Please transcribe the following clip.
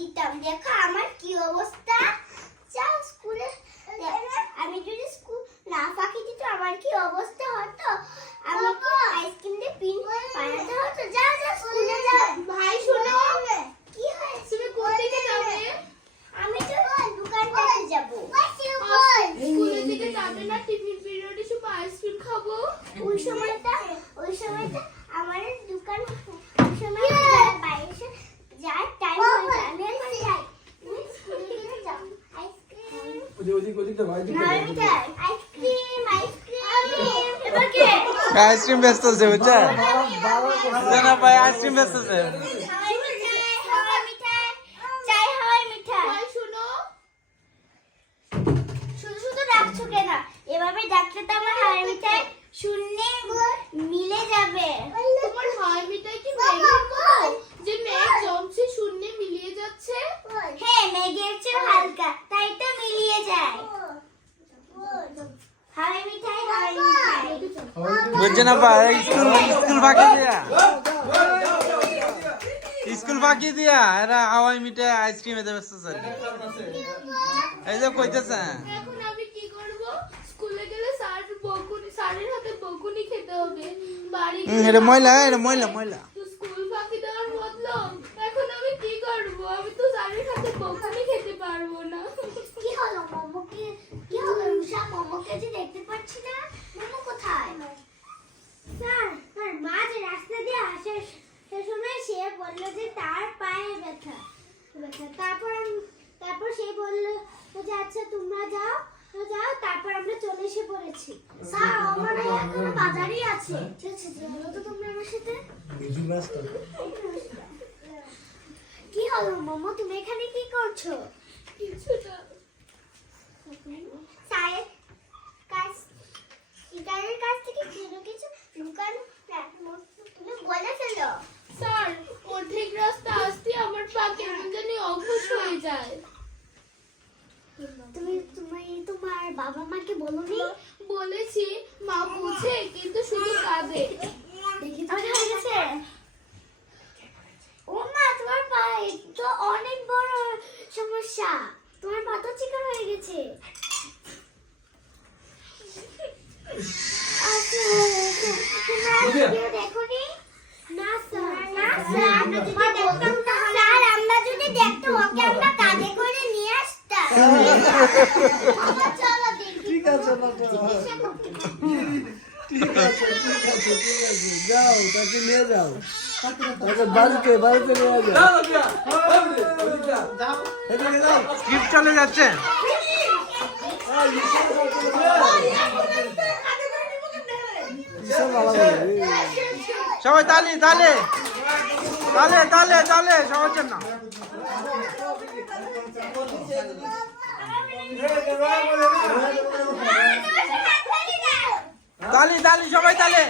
দিকে দেখো আমার কি অবস্থা। যাও স্কুলে, আমি যদি স্কুল না ফাঁকি দিত আমার কি অবস্থা হতো। আমাকে আইসক্রিম দিয়ে পিন বানাতে হতো। যাও যাও স্কুলে যাও। ভাই শোনো, কি হয়েছে? তুমি কোন দিকে যাবে? আমি তো দোকানটাতে যাব। স্কুলের দিকে যাবে না? টিফিন পিরিয়ডে শুধু আইসক্রিম খাবো। ওই সময়টা আমার দোকান ওই সময় বাইরে যার টাইম হয়ে যায় আমি এখন যাই। তুমি স্কুলে দিকে যাও। আইসক্রিম আইসক্রিম আইসক্রিম এবার কে আইসক্রিম ব্যস্ত আছে বুঝছো না ভাই আইসক্রিম ব্যস্ত আছে হাওয়াই মিঠাই চাই হাওয়াই মিঠাই। ভাই শোনো, শুধু শুধু ডাকছো কেন? এভাবে ডাকলে তো আমার হাওয়াই মিঠাই শূন্যে মিলে যাবে। তোমার হাওয়াই মিঠাই কি মেঘের মতো যে মেঘ জমছে শূন্যে মিলিয়ে যাচ্ছে? হ্যাঁ, মেঘের চেয়ে হালকা, তাই তো মিলিয়ে যায়। হাওয়াই মিঠাই হাওয়াই মিঠাই। বুঝছো না ভাই স্কুল ফাঁকি দিয়া স্কুল ফাঁকি দিয়া এরা হাওয়াই মিঠাই আইসক্রিম এতে ব্যস্ত আছে এই যে কইতেছে। এখন আমি কি করব? স্কুলে গেলে স্যারের হাতে বকুনি খেতে হবে। বাড়ি গেলে এটা ময়লা তো স্কুল ফাঁকি দেওয়ার মতলব। এখন আমি কি করব? আমি তো স্যারের হাতে বকুনি খেতে পারবো না। কি হলো মোমোকে? কি হলো রুষা? মোমোকে যে দেখতে পাচ্ছি না। মোমো কোথায়? স্যার মা যে রাস্তা দিয়ে আসে সে সময় সে বলল যে তার পায়ে ব্যথা। তারপর সে বলল যে আচ্ছা তোমরা যাও। তারপর আমরা চলে এসে পড়েছি। স্যার আমার এখনো বাজারই আছে। ঠিক আছে, চলো তো তোমরা আমার সাথে। কি হলো মোমো, তুমি এখানে কি করছো? কিছুটা স্যারের কাছ থেকে কিছু লুকানো তুমি বলে ফেলো। স্যার, অর্ধেক রাস্তা আসতে আমার পা কেমন জানি অবশ হয়ে যায়। তুমি তোমার বাবা মাকে বলোনি? বলেছি, মা বুঝে কিন্তু শুধু কাঁদে। দেখি তো হয়ে গেছে। ও মা, তোমার পায়ে তো অনেক বড় সমস্যা। তোমার পা তো চিকন হয়ে গেছে। আচ্ছা, তোমরা কেউ দেখোনি? না স্যার, স্যার, আমরা যদি দেখতাম ওকে আমরা কাঁধে করে নিয়ে আসতাম। বাবা, চলো দেখি। ঠিক আছে যাও তাকে নিয়ে যাও তাকে বাড়িতে নিয়ে যাও স্ক্রিপ্ট চলে যাচ্ছে সবাই তালি সবার জন্য তালি সবাই তালি